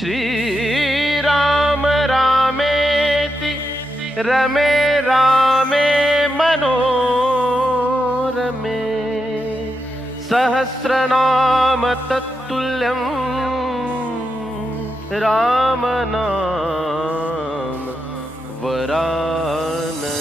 श्रीराम रामेति रमे रामे मनोरमे सहस्रनाम तत्तुल्यं रामनाम वरानने।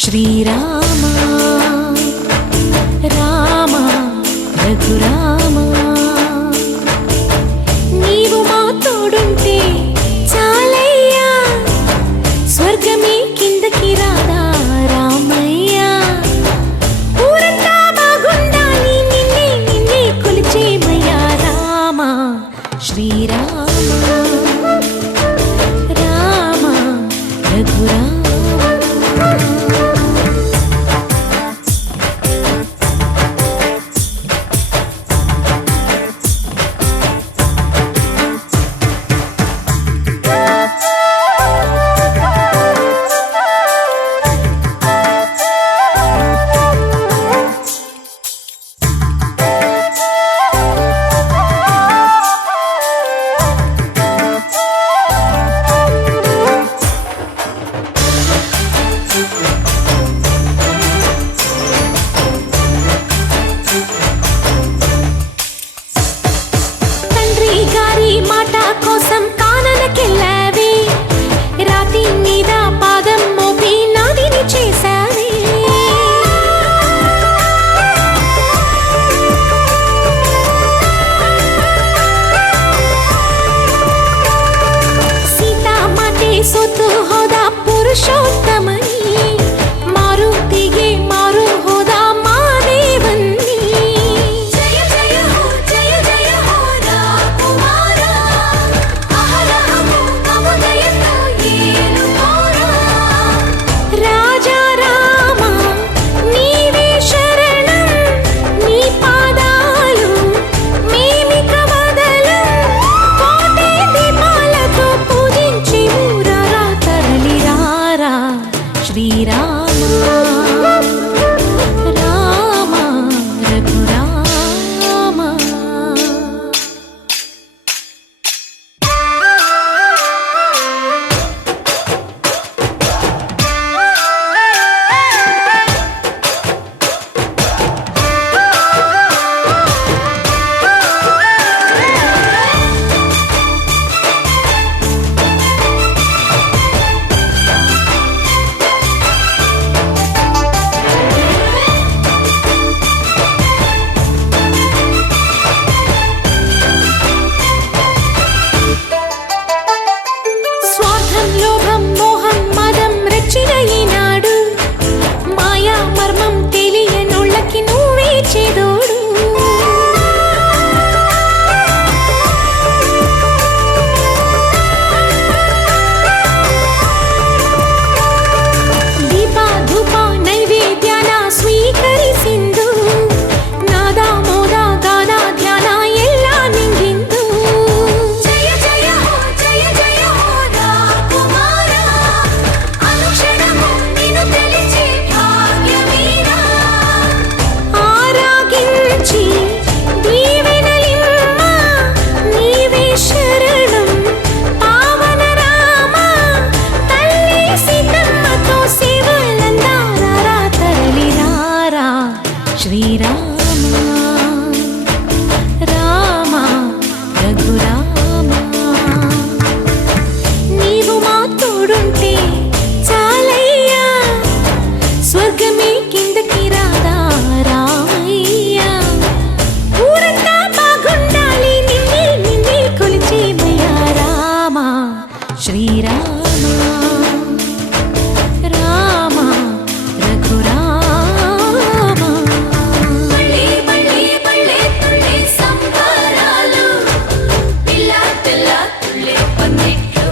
श्रीराम राम रघुराम నీవు మా తోడుంటే చాలయ్యా స్వర్గమే కిందకి రారా రామయ్యా ఊరంతా బాగుండాలి నిన్నే కొలిచేమయ్యా రామ శ్రీరామ రామ రఘురామ పిల్ల పిల్ల తుళ్ళే పందిట్లు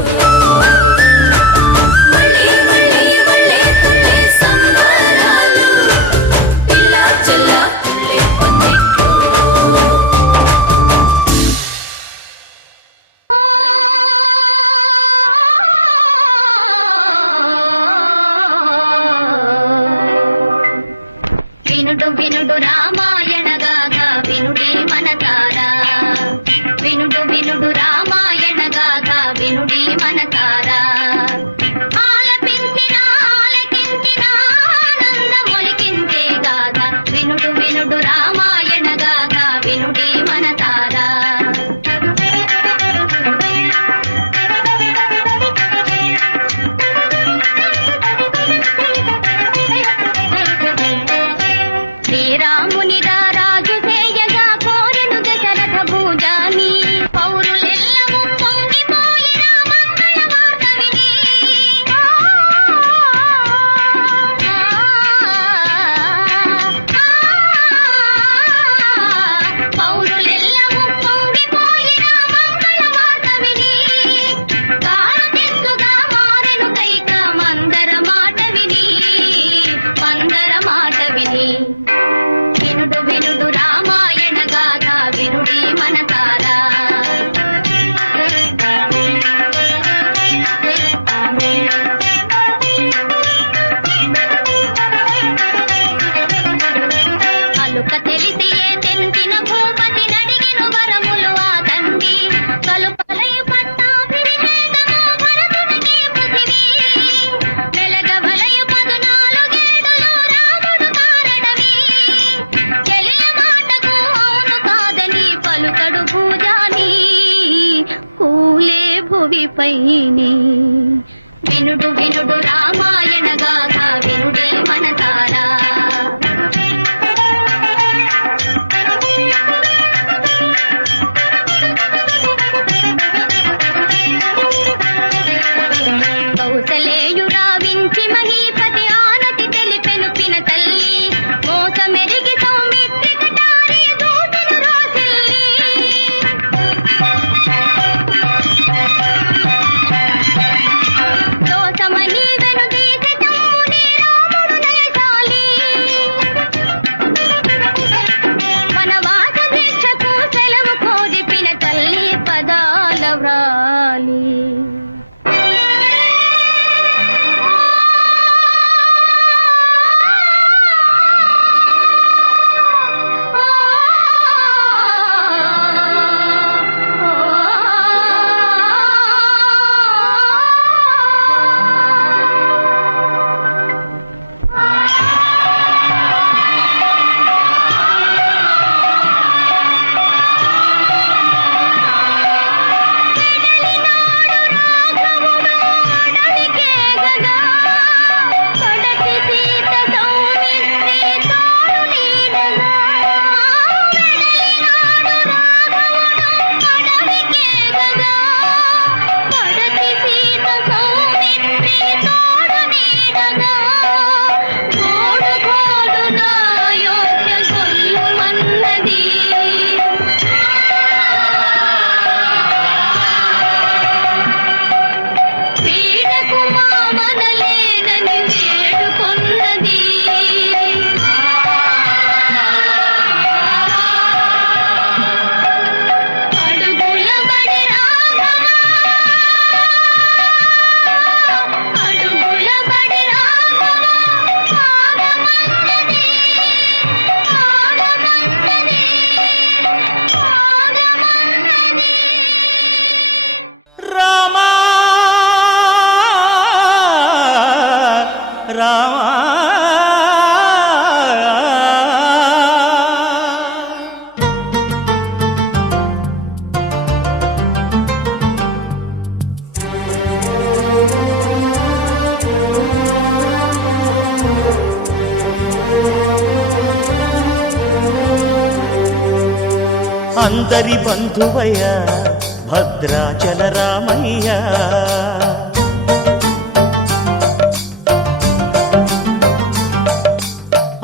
వినుడు రామాయణ గాథ వినుడి మనసారా వినుడు వినుడు రామాయణ గాథ వినుడి మనసారా ఆలపించిన ఆలకించిన ఆనందమొలికించే గాథ వినుడు వినుడు రామాయణ గాథ వినుడి మనసారా శ్రీరాముని రాజు చేయగా కోరెను దశరథ భూజాని పౌరులెల్లము పొంగిపోయిన మంగళ వార్త విని పౌరులెల్లము పొంగిపోయిన మంగళ వార్త విని కారుతిక్కుగా మారెను కైక మందర మాట విని వినుడు వినుడు రామాయణ గాథ వినుడి మనసారా అలుక తెలిసి ఏ తెంచిన భూపతి నడిగిను వరములు ఆ తండ్రి కలుపలయు పట్టాభిషేకము భరతునికి పృథివీ వెలగ వలయు 14 ఏడులో రాముడు కారడవి చెలియ మాటకు అవును కాదని పలుకడు భూజాని కూలే భువిపైని వినుడు వినుడు రామాయణ గాథ వినుడి మనసారా కౌసలేయురా వించి మహీపతి ఆనతి తెలిపెను పిన తల్లి మోసమెరిగి సౌమిత్రి కటారి దూతను రోసిల్లి దోసమని వెనుదీసి తమ్ముని రాముడు దయశాలి వనవాస దీక్షకు సెలవు కోరి పిన తల్లి పదాల వ్రాలి అందరి బంధువయ్య భద్రాచల రామయ్య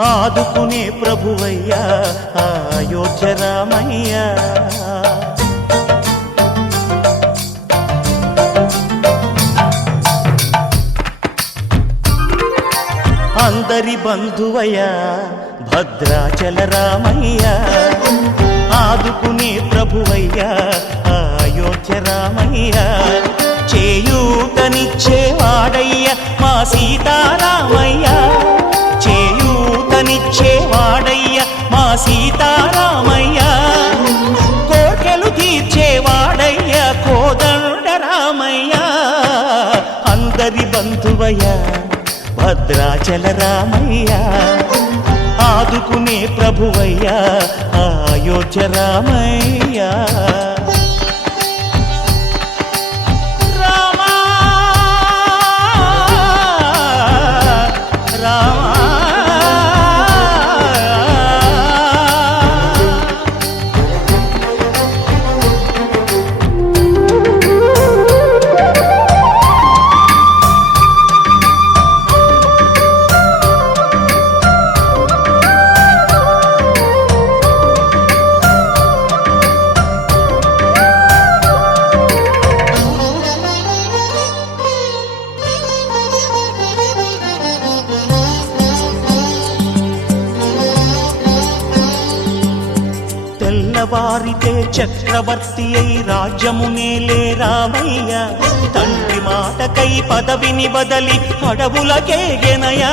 ఆదుకునే ప్రభువయ్య అయోధ్య రామయ్య అందరి బంధువయ్య భద్రాచల రామయ్య ఆదుకునే ప్రభువయ్య అయోధ్య రామయ్య చేయూతనిచ్చేవాడయ్య మా సీతారామయ్య చేయూతనిచ్చేవాడయ్య అందరి బంధువయ్య భద్రాచల రామయ్య ఆదుకునే ప్రభువయ్య అయోధ్య రామయ్య వారితే చక్రవర్తి అయి రాజ్యము నేలే రామయ్య తండ్రి మాటకై పదవిని బదలి అడవులకేగెనయా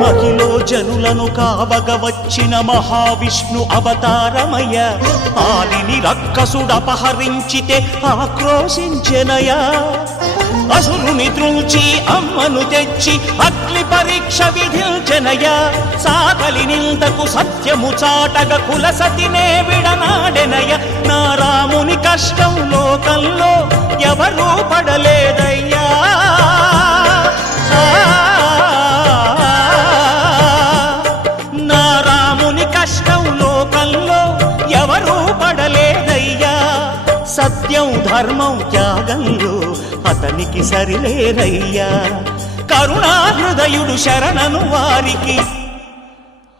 మహిలో జనులను కావగ వచ్చిన మహావిష్ణు అవతారమయ్య ఆదిని రక్కసుడపహరించితే ఆక్రోశించెనయా అసురుని త్రుంచి అమ్మను తెచ్చి అగ్ని పరీక్ష విధించెనయ సాకలి నిందకు సత్యము చాటగ కులసతినే విడనాడెనయ నా రాముని కష్టం లోకంలో ఎవరూ పడలేదయ్యా నా రాముని కష్టం లోకంలో ఎవరూ పడలేదయ్యా సత్యం ధర్మం త్యాగంలో అతనికి సరిలేరయ్యా కరుణాహృదయుడు శరణను వారికి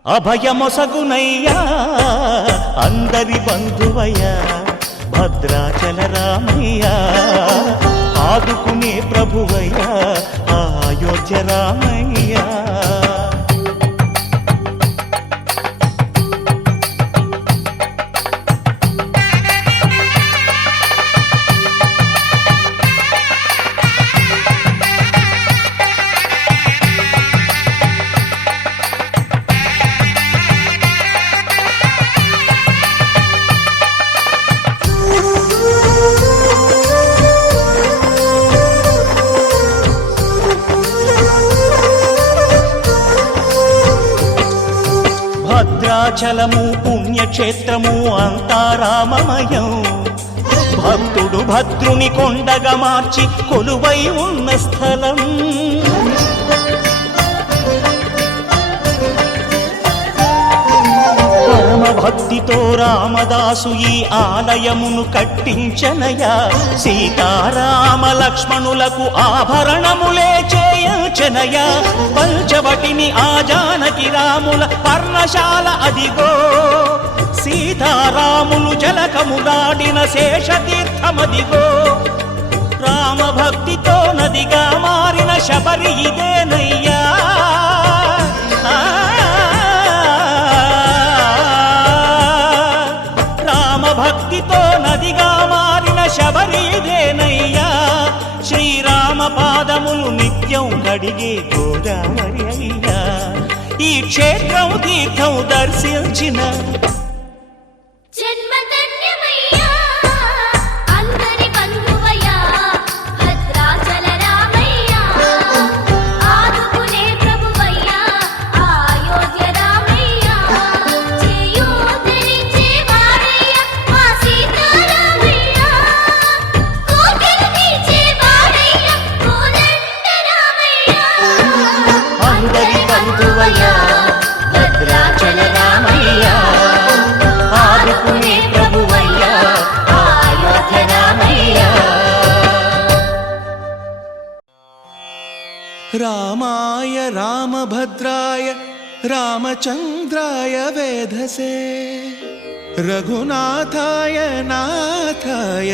అభయమొసగునయ్యా అందరి బంధువయ్య భద్రాచల రామయ్య ఆదుకునే ప్రభువయ్య అయోధ్య రామయ్య భద్రాచలము పుణ్యక్షేత్రము అంతా రామమయం భక్తుడు భద్రుని కొండగా మార్చి కొలువై ఉన్న స్థలం పరమ భక్తితో రామదాసు ఈ ఆలయమును కట్టించనయా సీతారామ లక్ష్మణులకు ఆభరణములే చేయించనయా పంచవటిని ఆ జానకి రాముల పర్ణశాల అదిగో సీతారాములు జలకము దాటిన శేషతీర్థమదిగో రామభక్తితో నదిగా మారిన శబరి ఇదేనయ్యా రామభక్తితో నదిగా మారిన శబరి ఇదేనయ్యా శ్రీరామ పాదములు నిత్యం కడిగే గోదావరి అయ్యా ఈ క్షేత్రం తీర్థం దర్శించిన జన్మధన్యమయ్యా అందరి బంధువయ్యా భద్రాచల రామయ్య ఆదుకునే ప్రభువయ్యా అయోధ్య రామయ్య చేయూతనిచ్చే వాడయ్యా మా సీతారామయ్య కోర్కెలు తీర్చే వాడయ్యా కోదండ రామయ్య అందరి బంధువయ్యా భద్రాచల రామయ్య ఆదుకునే ప్రభువయ్యా అయోధ్య రామయ్య రామాయ రామభద్రాయ రామచంద్రాయ వేధసే రఘునాథాయ నాథాయ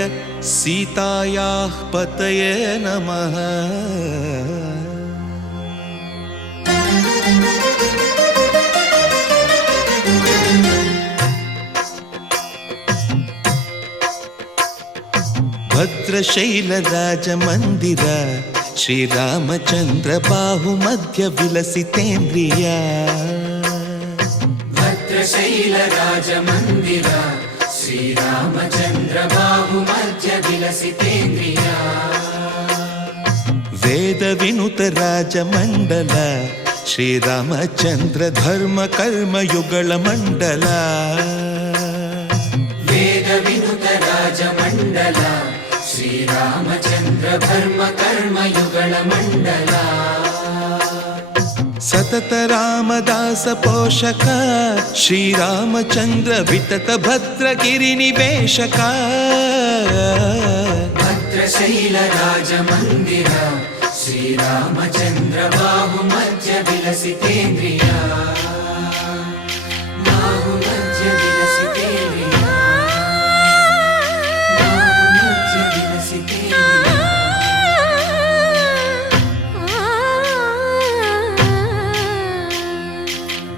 సీతాయాః పతయే నమః భద్రశైలరాజమందిర శ్రీరామచంద్ర బాహుమధ్య విలసితేంద్రియ భద్రశైలరాజమందిర శ్రీ శ్రీరామచంద్ర బాహుమధ్య విలసితేంద్రియా వేద వినుత రాజమండల శ్రీరామచంద్ర ధర్మ కర్మ యుగళ మండల వేద వినుత రాజమండల శ్రీరామచంద్ర ధర్మ కర్మ యుగళ మండల సతత రామదాస పోషక శ్రీరామచంద్ర వితత భద్రగిరి నివేశక భద్రశైల రాజమందిర శ్రీరామచంద్ర బాహుమధ్య విలసితేంద్రియా బాహుమధ్య విలసితేంద్రియా బాహుమధ్య విలసితేంద్రియా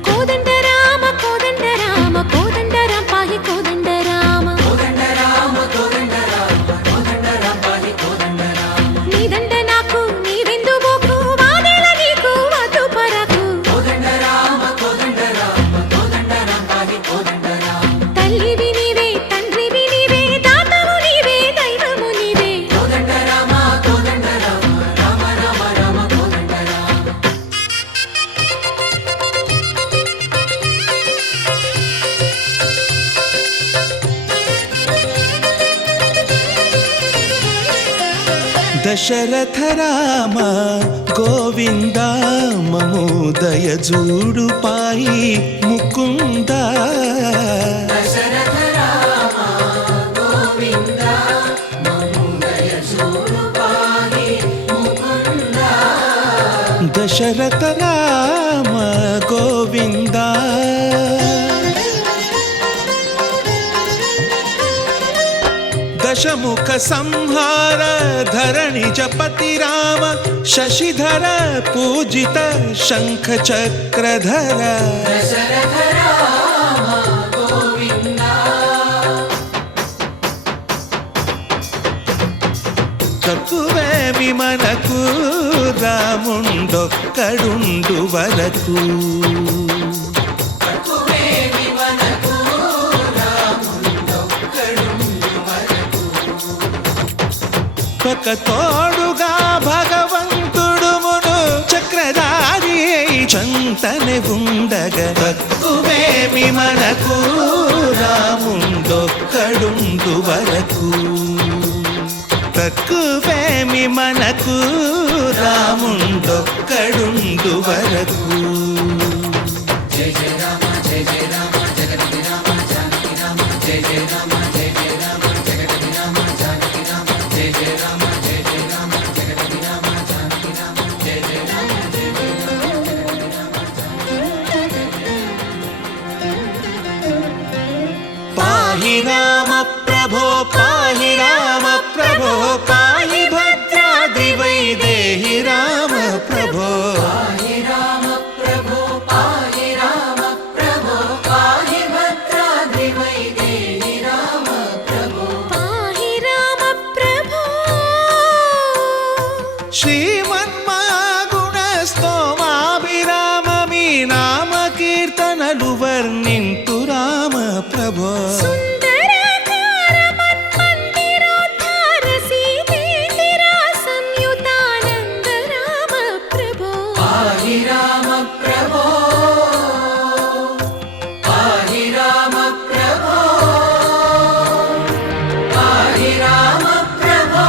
కోదండ రామ కోదండ రామ కోదండ రామ పాహి కోదండ రామ కోదండ రామ కోదండ రామ కోదండ రామ పాహి కోదండ రామ నీదండ నాకు నీవెందు బోకు వాదెల నీకు వద్దు పరకు కోదండ రామ కోదండ రామ కోదండ రామ పాహి కోదండ రామ తల్లివి నీవే తండ్రివి నీవే దాతవు నీవే దైవము నీవే కోదండ రామ కోదండ రామ రామ రామ రామ కోదండ రామ దశరథ రామ గోవింద మమోదయ జూడు పాయి ముకుంద దశరథ రామ గోవింద మమ్ముదయ చూడు పాహి ముకుంద దశరథ రామ గోవింద దశముఖ సంహార ధరణి జపతి రామ శశిధర పూజిత శంఖ చక్రధర దశరథ రామ గోవింద చతురేమి మనకు రాముండొక్కడుండు వరకు తక్కువేమి మనకు రాముండొక్కడుండు వరకు ఒక తోడుగా భగవంతుడుమును చక్రధారి చంతని ఉండగా తక్కువేమి మనకు రాముండొక్కడుండు వరకు తక్కువేమి మనకు రాముండొక్కడుండు వరకు జయ జయ రామ జయ జయ రామ జగతి రామ జానకి రామ జయ జయ రామ జయ జయ రామ జగతి రామ జానకి రామ జయ జయ రామ జయ జయ రామ జగతి రామ జానకి రామ జయ జయ రామ జయ జయ రామ జగతి రామ పాహి రామ ప్రభో పాహి రామ ప్రభో పాహి భద్రాద్రి వైదేహి రామ ప్రభో పాహి రామ ప్రభో పాహి రామ ప్రభో పాహి భద్రాద్రి వైదేహి రామ ప్రభో పాహి రామ ప్రభో శ్రీమన్మాగుణ స్తోమాభిరామ మీ నామ కీర్తనలు వర్ణింతు రామ ప్రభో సుందరాకార మన్మందిరోద్ధార సీతేందిరా సంయుతానంద రామ ప్రభో పాహి రామ ప్రభో పాహి రామ ప్రభో పాహి రామ ప్రభో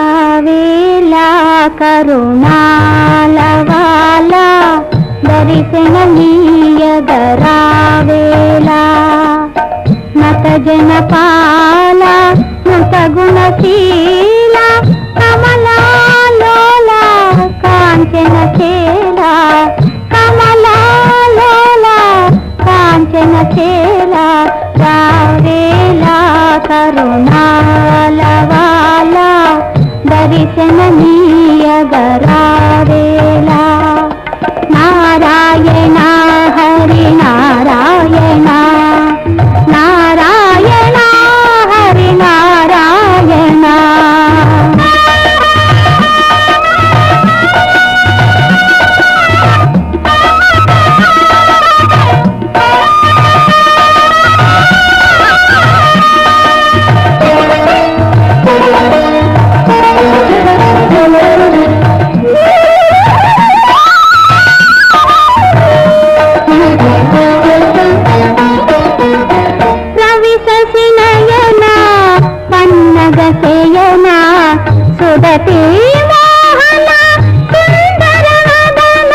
రావేలా కరుణాలవాల దర్శనమీయగరావేలా నత జనపాల నత గుణశీల కమలాలోల కాంచన చేల కమలాలోల కాంచన చేల రావేలా కరుణాలవాల దర్శనమీయగరావేలా నారాయణ హరి నారాయణ నారాయణ ససినయన పన్నగ సేయన సుదతి మోహన సుందర వదన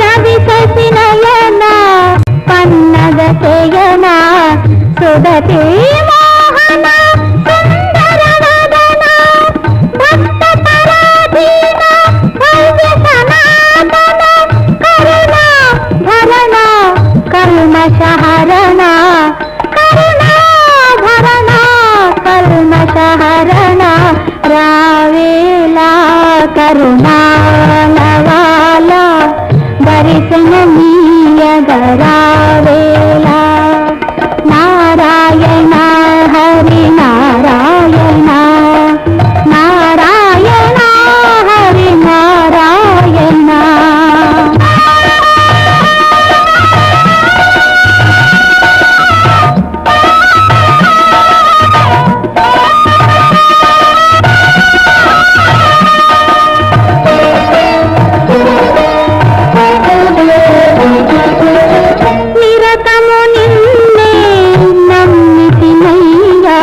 రవి ససినయన పన్నగ సేయన సుదతి మోహన సుందర వదన భక్త పరాధీన భవ్య సనాతన కరుణ భరణ కల్మషహరణ కరుణ భరణ కల్మషహరణ రావేలా కరుణాలవాల దర్శనమీయగరావేలా నారాయణ హరి నారాయణ నారాయణ హరి నారాయణ నిరతము నిన్నే నమ్మితినయ్యా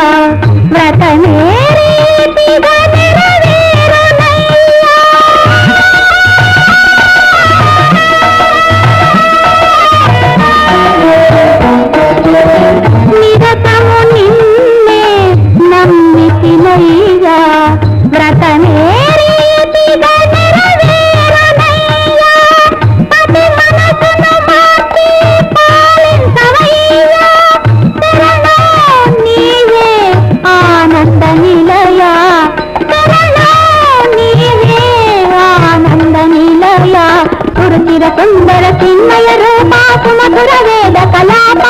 వ్రతమే రీతిగా నెరవేరునయ్యా నిరతము నిన్నే నమ్మితినయ్యా వ్రతమే రీతిగా నెరవేరునయ్యా పతి మనసును మార్చి పాలించవయ్యా శరణో నీవే ఆనంద నిలయ శరణో నీవే ఆనంద నిలయ పురుచిర సుందర చిన్మయ రూపా సుమధుర వేద కలాప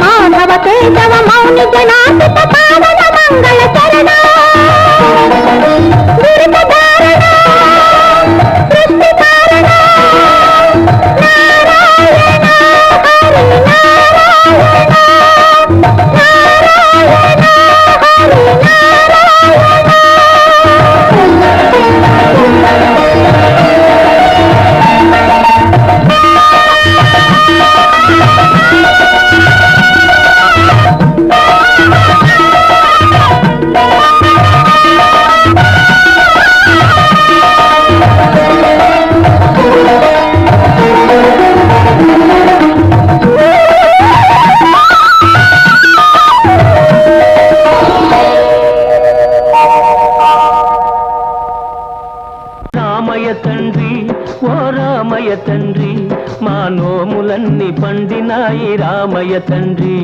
మాధవ కేశవ మౌని జనాసిత పావన మంగళ చరణ దురిత ధారణ సృష్టి కారణ నారాయణ హరి నారాయణ నారాయణ హరి నారాయణ రామయ్య తండ్రి ఓ రామయ్య తండ్రి మా నోములన్నీ పండినాయి రామయ్య తండ్రి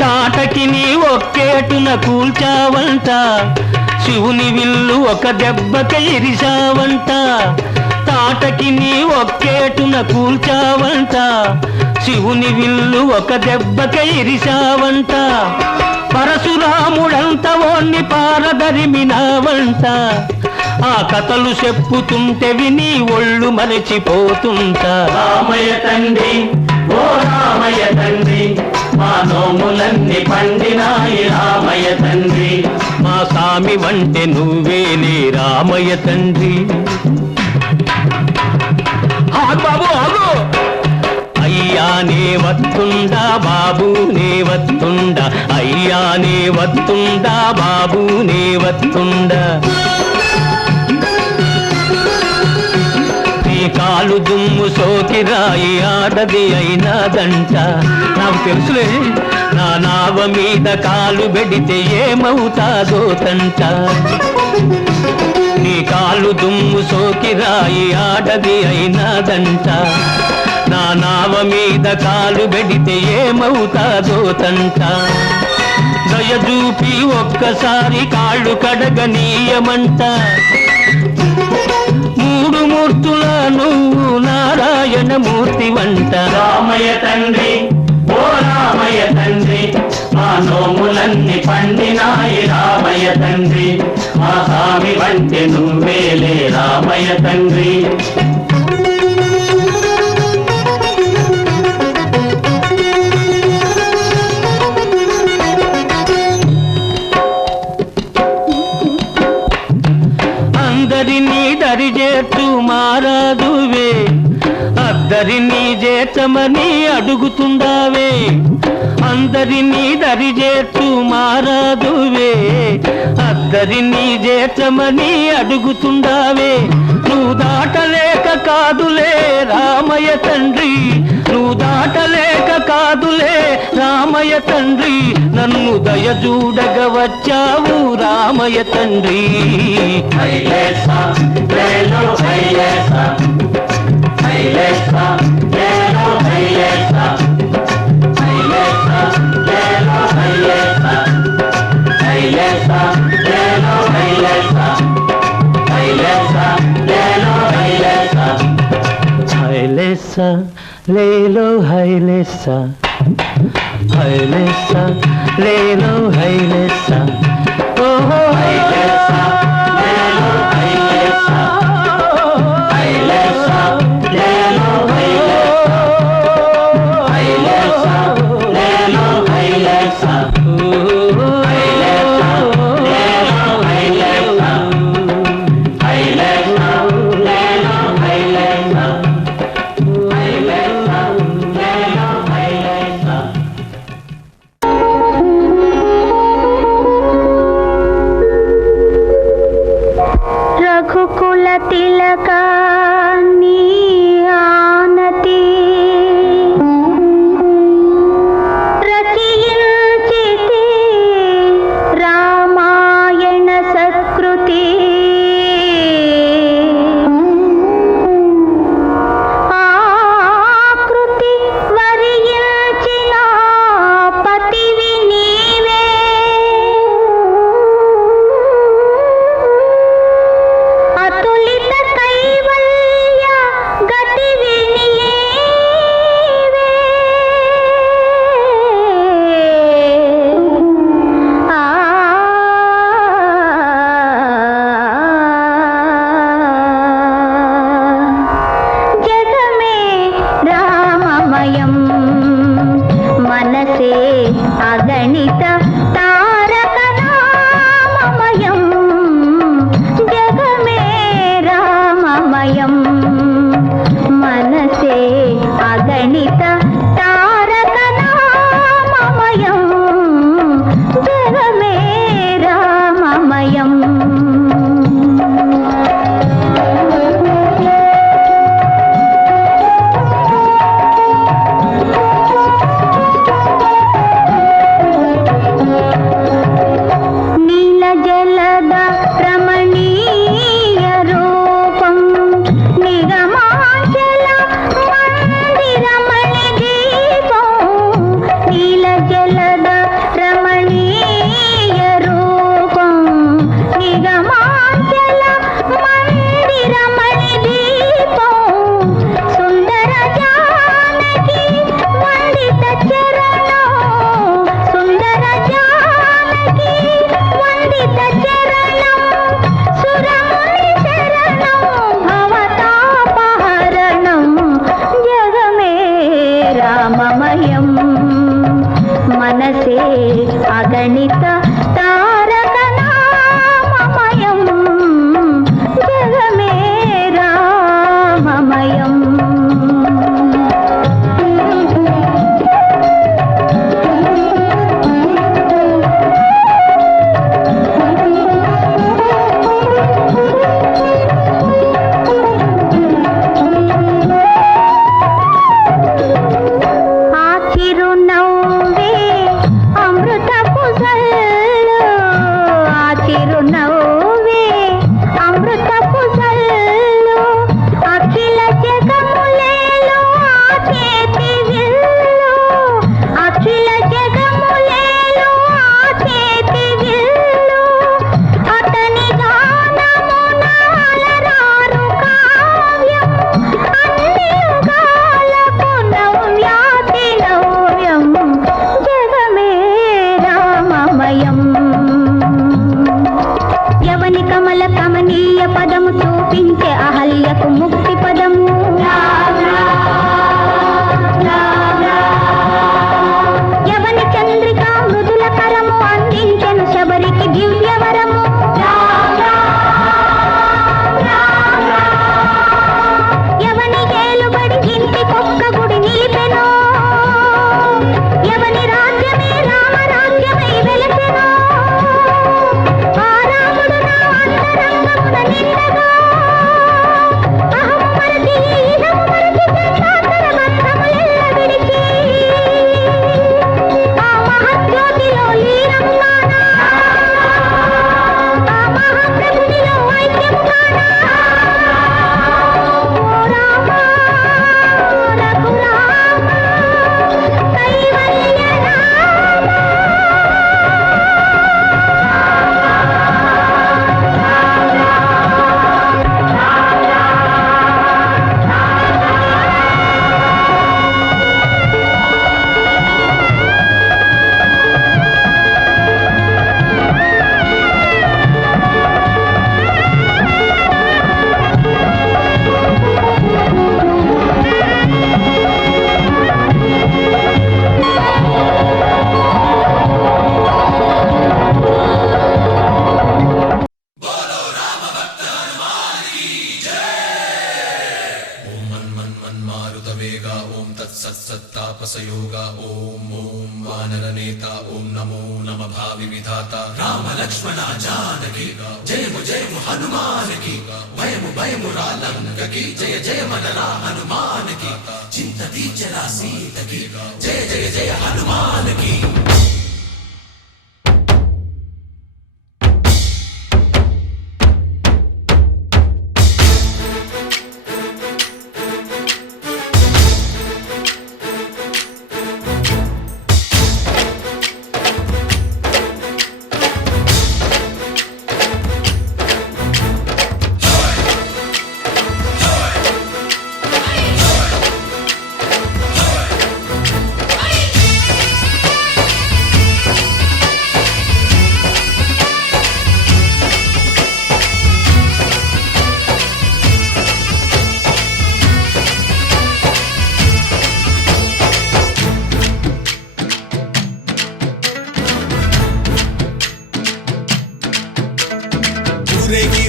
తాటకి నీ ఒక్కేటున కూల్చావంట శివుని విల్లు ఒక దెబ్బక ఇరిశావంట తాటకి నీ ఒక్కేటున కూల్చావంట శివుని విల్లు ఒక దెబ్బక ఇరిశావంట పరశురాముడంత ఓన్ని పారదరిమినావంట ఆ కథలు చెప్పుతుంటే విని ఒళ్ళు మరచిపోతుంటా రామయ్య తండ్రి ఓ రామయ్య తండ్రి మా నోములన్నీ పండినాయి రామయ్య తండ్రి మా సామి వంటే నువ్వేలే రామయ్య తండ్రి ఆగు బాబు ఆగు అయ్యా నే వత్తుండా బాబు నే వత్తుండా అయ్యా నే వత్తుండా బాబు నే వత్తుండా నీ కాలు దుమ్ము సోకి రాయి ఆడది అయినాదంట నాకు తెలుసులే నా నావ మీద కాలు పెడితే ఏమవుతాదో తంట నీ కాలు దుమ్ము సోకి రాయి ఆడది అయినాదంట నా నావ మీద కాలు పెడితే ఏమవుతాదో తంట దయచూపి ఒక్కసారి కాళ్ళు కడగనీయమంట మూడు మూర్తుల నువ్వు నారాయణ మూర్తి వంట రామయ్య తండ్రి ఓ రామయ్య తండ్రి మా మా నోములన్నీ పండినాయి రామయ్య తండ్రి, మా స్వామి వంటి నువ్వేలే రామయ్య తండ్రి. అందరినీ దరిచేర్చు మారాదువే, అద్దరినీ చేర్చమని అడుగుతుండావే. అందరినీ దరిచేర్చు మారాదువే, అద్దరినీ చేర్చమని అడుగుతుండావే. నువ్వు దాటలేక కాదులే రామయ్య తండ్రి, నువ్వు దాటలేక కాదులే రామయ్య తండ్రి, నన్ను దయచూడగ వచ్చావు రామయ్య తండ్రి. హైలేసా లేలో హైలేసా, హైలేసా లేలో హైలేసా, హైలేసా లేలో హైలేసా, హైలేసా లేలో హైలేసా, హైలేసా లేలో హైలేసా, హైలేసా లేలో హైలేసా, హైలేసా లేలో హైలేసా. ఓహో హైలేసా లేలో హైలేసా, హైలేసా లేలో హైలేసా, హైలేసా లేలో హైలేసా, హైలేసా లేలో హైలేసా, హైలేసా లేలో హైలేసా, హైలేసా లేలో హైలేసా. రఘుకుల తిలక నీ ఆనతి రచయించితి రామాయణ సత్కృతి. ఆకృతి వరించిన పతివి నీవే, అతులిత కైవల్య विवेका ओम तत्सत्तापसयोगा ओम ओम वानरनेता ओम नमो नम भावि विधाता राम लक्ष्मण जानकी जय हनुमान की भयमु रालंक की जय जय मनरा हनुमान की चिंत दीचरा सीत की जय जय जय हनुमान की।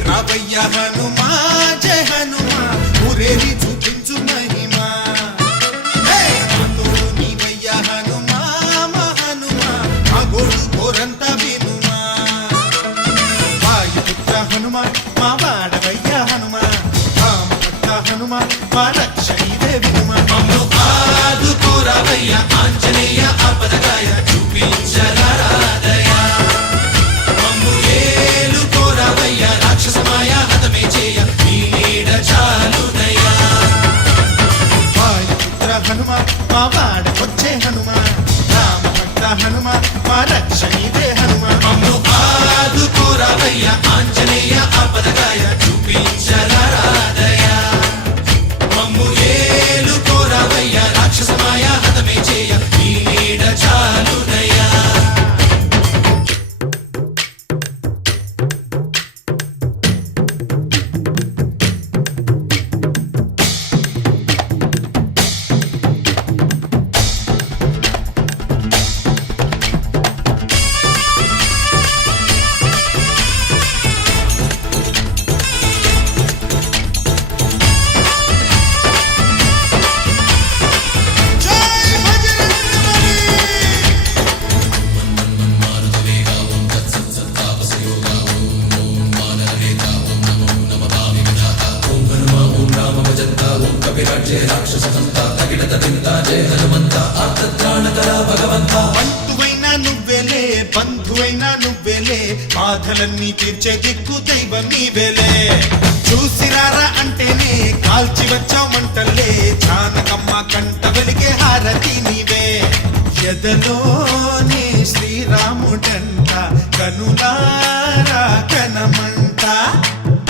రావయ్య హనుమా జయ హనుమా ఊరేలి చూపించు మహిమా తోడు నీవయ్య హనుమా మా హనుమా అగోడు కోరంత వినుమా వాయుపుత్ర హనుమా మా వాడవయ్య హనుమా రామభక్త హనుమా మా రక్షణీవే వినుమా మమ్ము ఆదుకోరావయ్య ఆంజనేయ ఆపదగాయ చూపించరాదయ మమ్ము ఏలుకోరావయ్య రాక్షసమాయ హతమే చేయ నీ నీడ చాలునయ్యా వాయుపుత్ర హనుమ మా వాడకొచ్చే హనుమ రామభక్త హనుమ మా రక్షణీవే హనుమ మమ్ము ఆదుకోరావయ్య ఆంజనేయ ఆపదగాయ చూపించరాదయ మమ్ము ఏలుకోరావయ్య రాక్షసమాయ హతమే చేయ నీ నీడ చాలునయ్యా। బంటువైనా నువ్వేలే బంధువైనా నువ్వేలే బాధలన్నీ తీర్చే దిక్కు దైవం నీవేలే చూసిరారా అంటేనే కాల్చి వచ్చావు మంటల్లే జానకమ్మ కంట వెలిగే హారతి నీవే ఎదలోనే శ్రీరాముడంట కనులారా కనమంట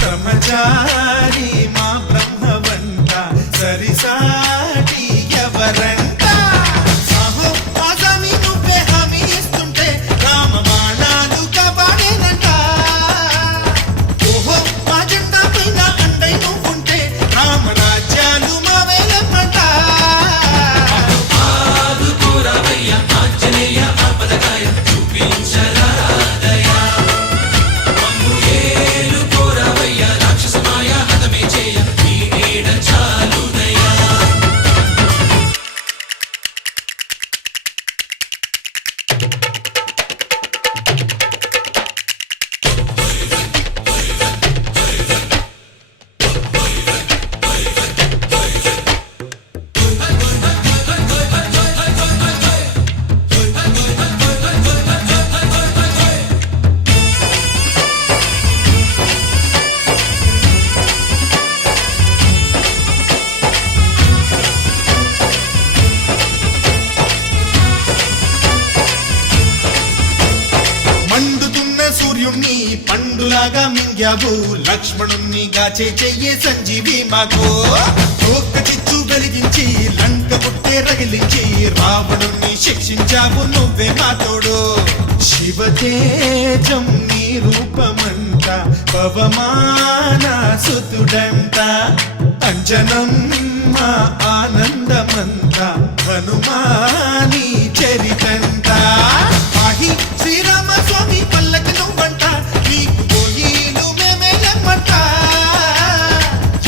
బ్రహ్మచారి మా బ్రహ్మవంట సరిసాటి ఎవరంట సాహో ఆసామి నువ్వే హామీ ఇస్తుంటే రామ బాణాలు కాపాడేనంట ఓహో ఆ జెండా పైన అండై నువ్వుంటే రామరాజ్యాలు మావేలమ్మంట ఆంజనేయ ఆపదగాయ చూపించరాదయ మమ్ము ఏలుకోరావయ్య రాక్షసమాయ హతమే చేయ నీ నీడ చాలునయ్యా। మండుతున్న సూర్యుణ్ణి పండులాగా మింగావు లక్ష్మణుణ్ణి గాచే చెయ్యే సంజీవి మాకో తోక చిచ్చు వెలిగించి లంక గుట్టే రగిలించి రావణుణ్ణి శిక్షించావు నువ్వే మా తోడు శివతేజం నీ రూపమంట పవమాన సుతుడంట అంజనం మా ఆనందమంత హనుమాని చరితంట ఆహి శ్రీరామ స్వామి పల్లకి నువ్వంట నీకు పోయిలు మేమేలేమంట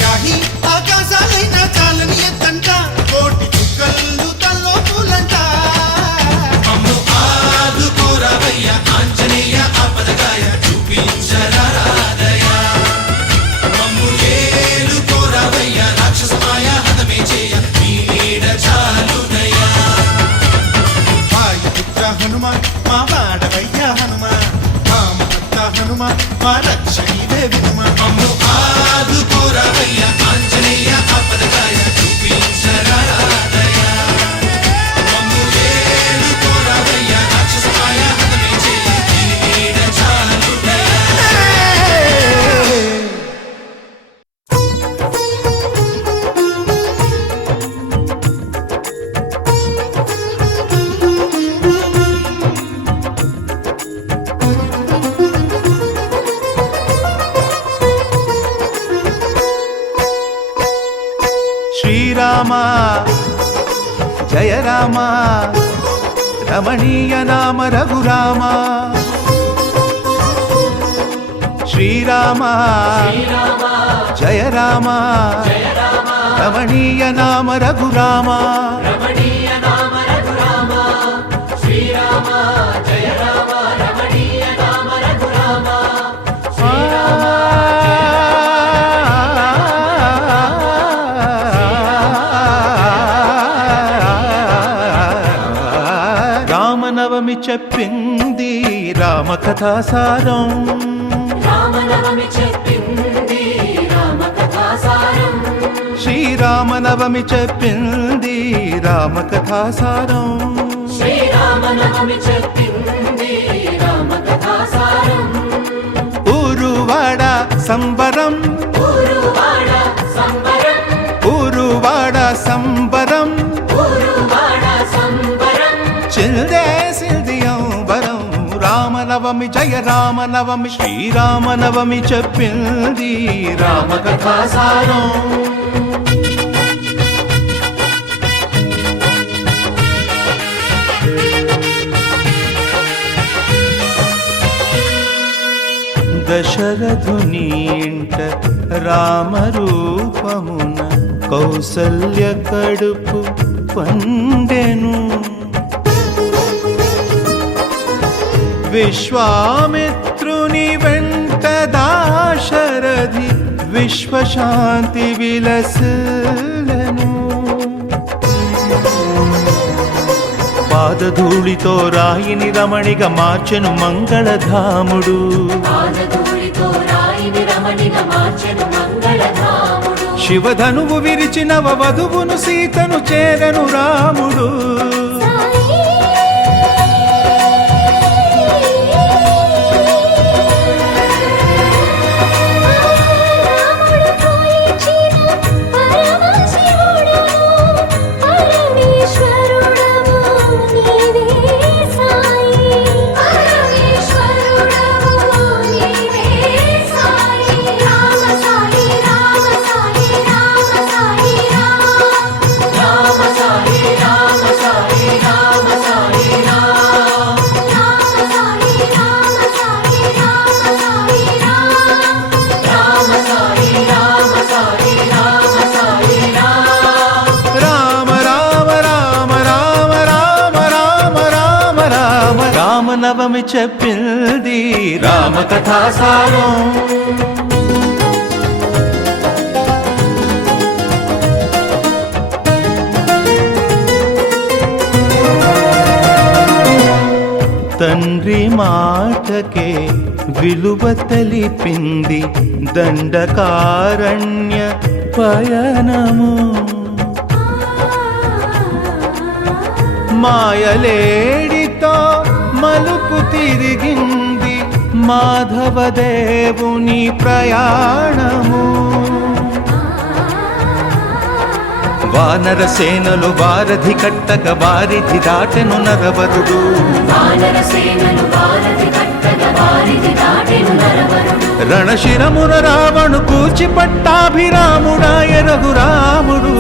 యాహి ఆకాశాలైనా చాలని ఎత్తంట కోటి హనుమ మా వాడవయ్య హనుమ రామభక్త హనుమ మా రక్షణీవే వినుమ మమ్ము ఆదుకోరావయ్య ఆంజనేయ అపరకాయ చూపించరాదయ మమ్ము ఏలుకోరావయ్య రాక్షసమాయ హతమే చేయ నీడ చాలుదయ శ్రీరామ జయ రామ రమణీయ నామ రఘురామ శ్రీరామ జయ రామ రమణీయ నామ రఘురామ రామనవమి చెప్పింది రామకథాసారం రామనవమి చెప్పింది రామకథాసారం శ్రీరామనవమి చెప్పింది రామకథాసారం శ్రీరామనవమి చెప్పింది రామకథాసారం ఊరువాడ సంబరం ఊరువాడ సంబరం ఊరువాడ సంబరం ఊరువాడ సంబరం చిల్దే సిల్దియంబరం రామనవమి జయ రామనవమి శ్రీరామనవమి చెప్పింది రామకథాసారం దశరథుని ఇంట రామరూపమున కౌసల్య కడుపు పండెను విశ్వామిత్రుని వెంట దాశరథి విశ్వశాంతి విలసిల్లెను పాదధూళితో రాయిని రమణిగా మార్చెను మంగళధాముడు పాదధూళితో రాయిని రమణిగా మార్చెను మంగళధాముడు శివధనువు విరిచిన వధువును సీతను చేరను రాముడు చెప్పింది రామకథాసారం తండ్రి మాటకే విలువ తెలిపింది దండకారణ్య పయనము మాయలేడితో మలుపు తిరిగింది మాధవదేవుని ప్రయాణము వానర సేనలు వారధి కట్టక వారిధి దాటను నరవరుడు వానర సేనలు వారధి కట్టక వారిధి దాటెను నరవరుడు రణశిరమున రావణు కూచి పట్టాభిరాముడాయ రఘురాముడు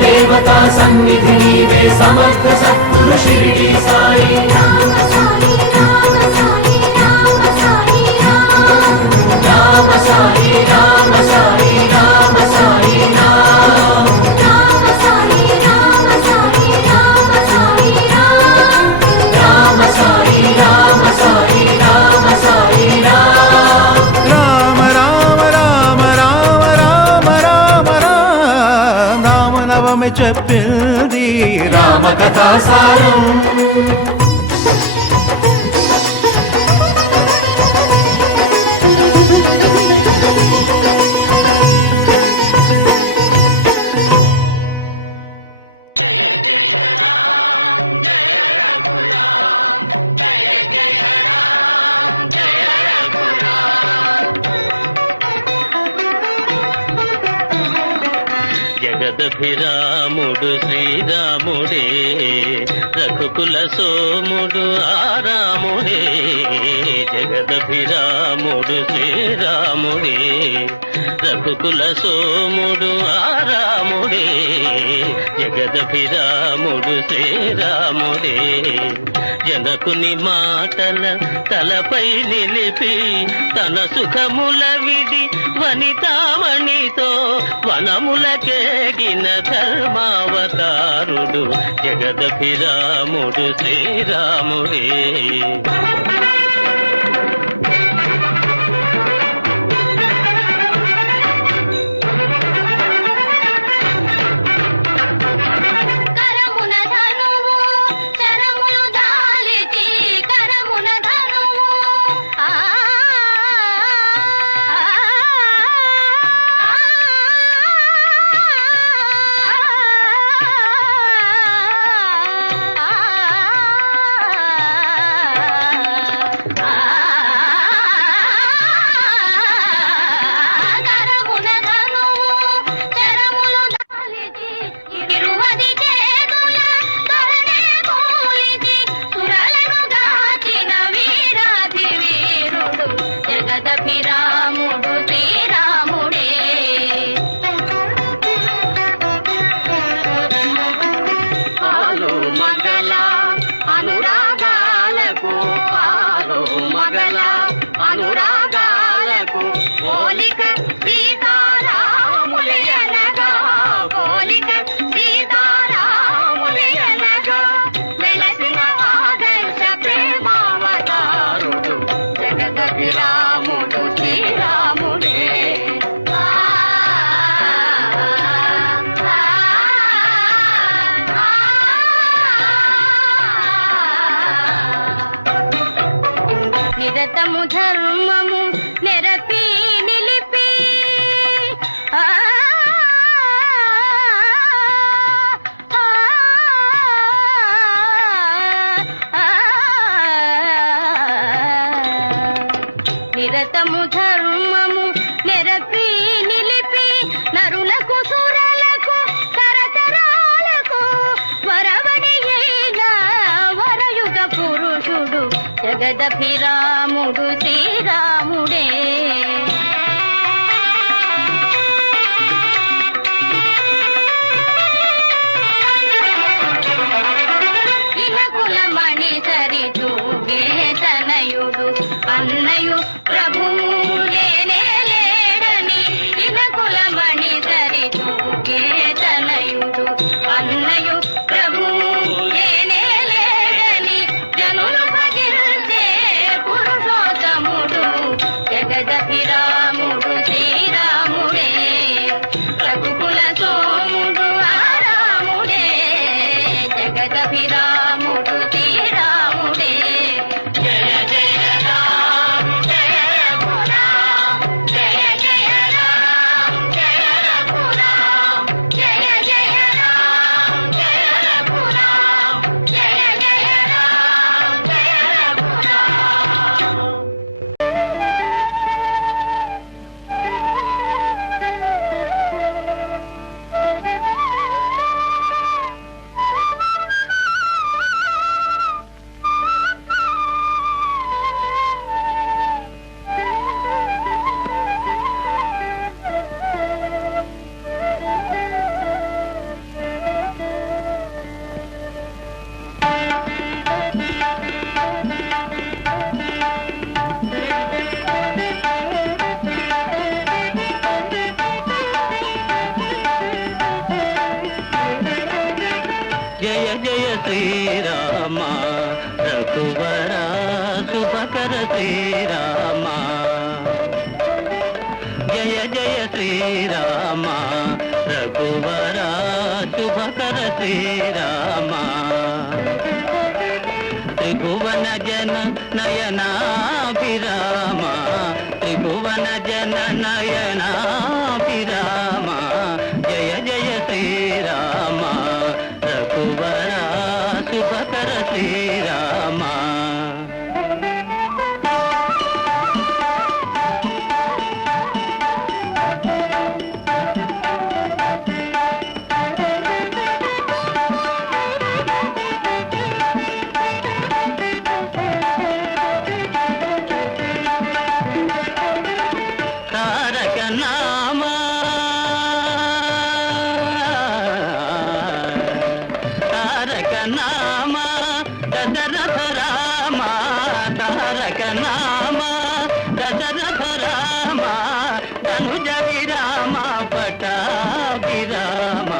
దేవతా సన్నిధి నీవే సమర్థ సద్గురు షిరిడి సాయి రామ సాయి రామ సాయి రామ సాయి రామ సాయి రామ సాయి చెప్పింది రామకథాసారం జగదభిరాముడు శ్రీరాముడే రఘుకుల సోముడు ఆరాముడే జగదభిరాముడు శ్రీరాముడే రఘుకుల సోముడు ఆరాముడే జగదభిరాముడు శ్రీరాముడే జనకుని మాటల తలపై నిలిపి తన సుఖముల విడి వనితామణితో వనములకేగిన ధర్మావతారుడు జగదభిరాముడు శ్రీరాముడే నిరతము ధర్మము నెరపి నిలిపి నిరతము ధర్మము నెరపి నిలిపి నరులకు సురలకు తరతరాలకు వరవడి అయిన వరయుగ పురుషుడు జగదభిరాముడు శ్రీరాముడే ఇనకులమణి సరితూగే తనయుడు అన్నయు ప్రభువు లేనే లేడని ఇనకులమణి సరితూగే తనయుడు అన్నయు ప్రభువు లేనే లేడని జనులు భజించే పురుషోత్తముడు జగదభిరాముడు శ్రీరాముడే రఘుకుల సోముడు ఆరాముడే జగదభిరాముడు శ్రీరాముడే జయ జయ రామ జయ రఘురామ జయ జయ రామ జయ రఘురామ జయ జయ రామ జయ రఘురామ జయ జయ రామ జయ రఘురామ జయ జయ శ్రీరామ రఘువర శుభకర శ్రీరామ జయ జయ శ్రీరామ రఘువర శుభకర శ్రీరామ త్రిభువన జన నయనాభిరామ త్రిభువన జన నయనాభిరామ జయ జయ శ్రీరామ రఘువర శుభకర శ్రీరామ తారక నామ తారక నామ దశరథ రామ తారక నామ దశరథ రామ ధనుజ విరామ పటాభిరామ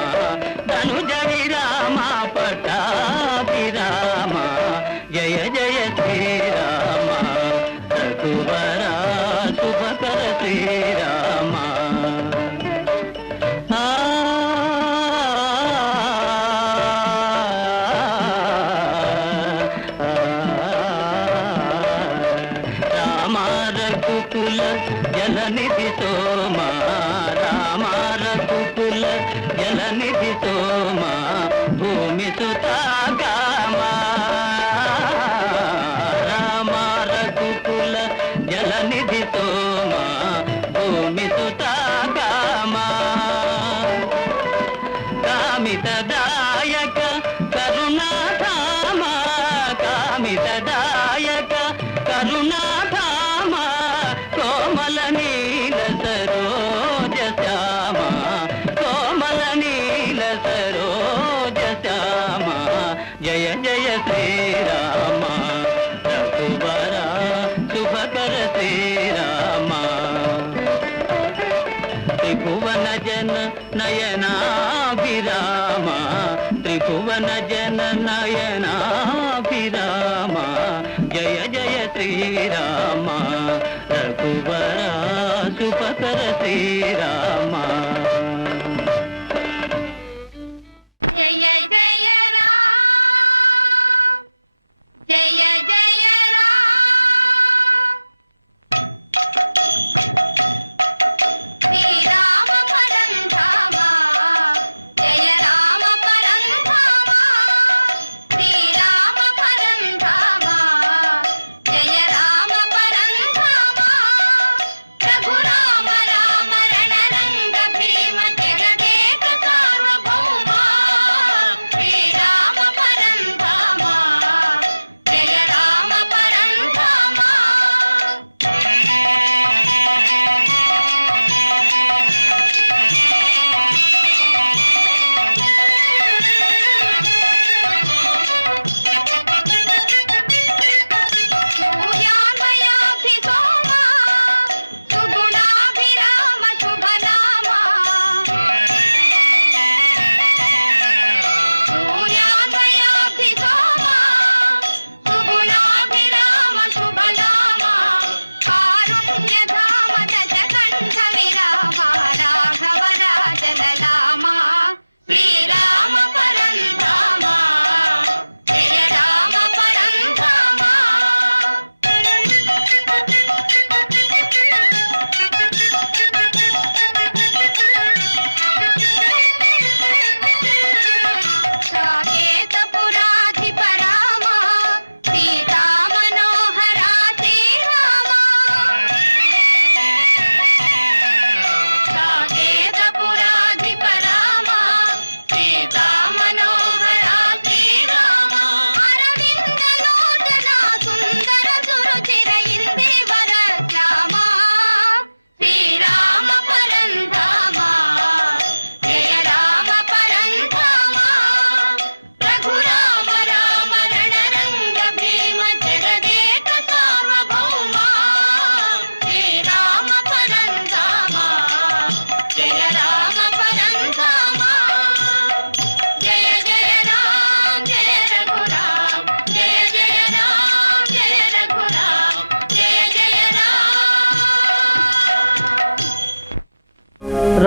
ధనుజ విరామ పటాభిరామ జయ జయ శ్రీరామ రఘువర శుభకర శ్రీరామ రామ రఘుకుల జలనిధి సోమ రామ రఘుకుల జలనిధి సోమ భూమి సుతాగామ రామ రఘుకుల జలనిధి సోమ భూమి సుతాగామ కామితదాయక కరుణాధామ కామితదాయక కరుణాధామ కోమల నీల సరోజ శ్యామ కోమల నీల సరోజ శ్యామ జయ జయ శ్రీరామ రఘువర శుభకర శ్రీరామ త్రిభువన జన నయనాభిరామ త్రిభువన జన నయనాభిరామ జయ జయ శ్రీరామ రఘువర శుభకర శ్రీరామ జయ జయ రామ జయ జయ శ్రీరామ పరంధామ జయ రామ పరంధామ శ్రీరామ పరంధామ జయ రామ పరంధామ రఘురామ రామ రణరంగ భీమ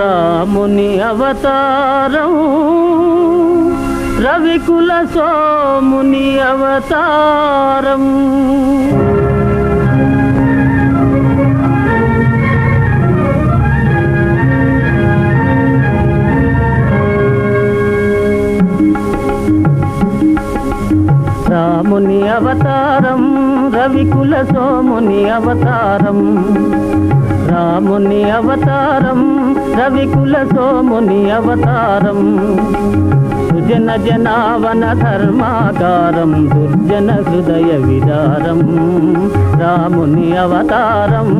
రాముని అవతారం రవికుల సోముని అవతారం రాముని అవతారం రవికుల సోముని అవతారం రాముని అవతారం రవికుల సోముని అవతారం సుజన జనావన ధర్మాకారం దుర్జన హృదయ విదారం రాముని అవతారం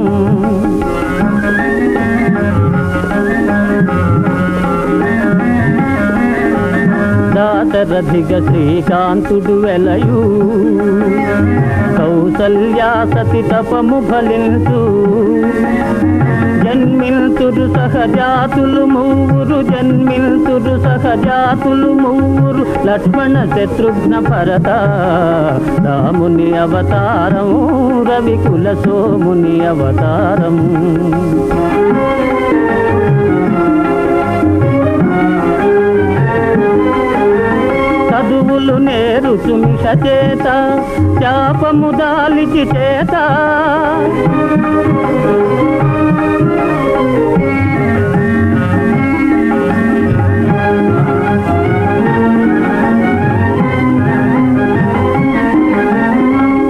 దాశరథిగ శ్రీకాంతుడు వెలయు కౌసల్యా సతి తపము ఫలించు జన్మిల్తురు సహజాతులు మూవురు జన్మిల్తురు సహజాతులు మూవురు లక్ష్మణ శత్రుఘ్న భరత రాముని అవతారం రవికుల సోముని అవతారం చదువులు నేరుచు మిష చేత శాపము దాలిచి చేత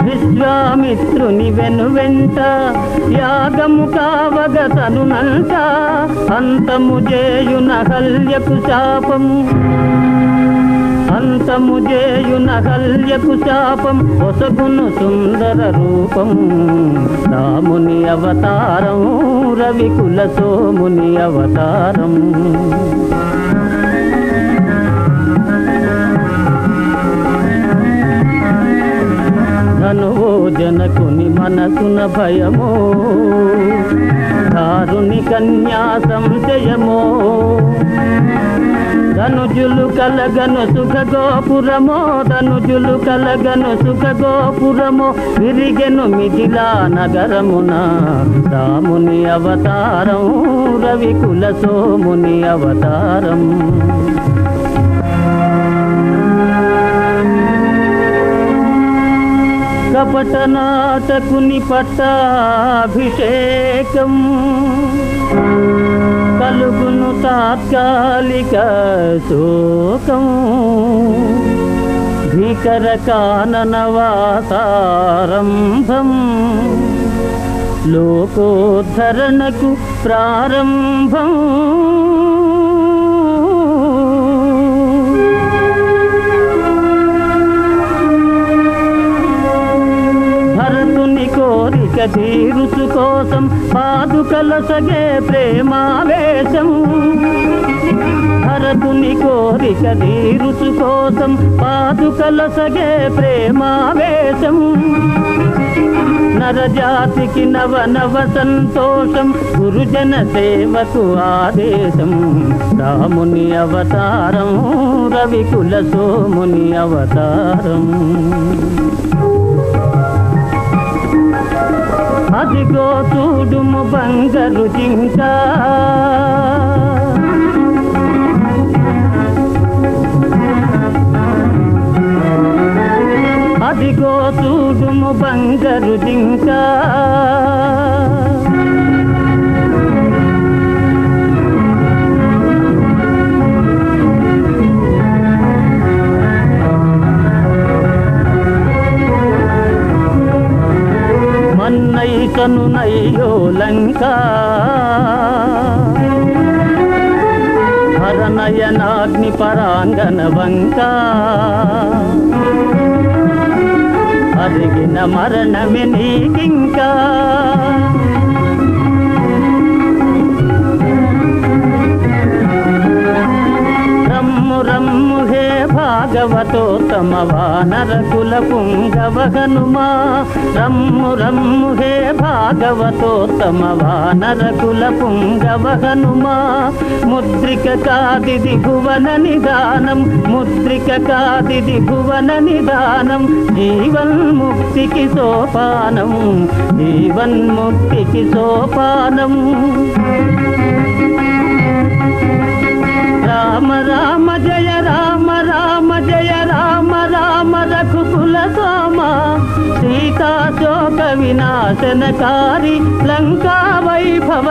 విశ్వామిత్రుని వెనువెంట యాగము కావగ తనునంట అంతము చేయున హల్యకు శాపము అంతము చేయున హల్యకు శాపం ఒసగును సుందర రూపం రాముని అవతారం రవికుల సోముని అవతారం ధనువో జనకుని మనసున భయమో దారుని కన్యా సంశయమో ధనుజులు కలగను సుఖ గోపురమో ధనుజులు కలగను సుఖ గోపురమో విరిగెను మిథిలా నగరమున రాముని అవతారం రవికుల సోముని అవతారం కపట నాటకుని పట్టాభిషేకం కలుగును తాత్కాలిక శోకం భీకర కాననవాసారంభం లోకోద్ధరణకు ప్రారంభం భరతుని కోరిక తీరుచు కోసం పాదుకల సగే ప్రేమావేశం భరతుని కోరిక తీరుచు కోసం పాదుకల సగే ప్రేమావేశం నరజాతికి నవ నవ సంతోషం గురుజన సేవకు ఆదేశం రాముని అవతారం రవికుల సోముని అవతారం అదిగో చూడుము బంగారు జింక అదిగో చూడుము బంగారు జింక మన్నైకను నయ్యో లంక హరనయనాగ్ని పరాంగన వంక అరిగిన మరణమే నీకింకా రమ్ము రమ్ము హే భాగవతోత్తమ వానర కుల పుంగవ హనుమా రమ్ము రమ్ము హే భాగవతోత్తమ వానర కుల పుంగవ హనుమా ముద్రిక కాదిది భువన నిదానం ముద్రిక కాదిది భువన నిదానం జీవన్ముక్తికి సోపానం జీవన్ముక్తికి సోపానం రామ జయ రామ రామ జయ రామ రామ రఘుకుల సోమ సీతాశోక వినాశనకారి లంకా వైభవ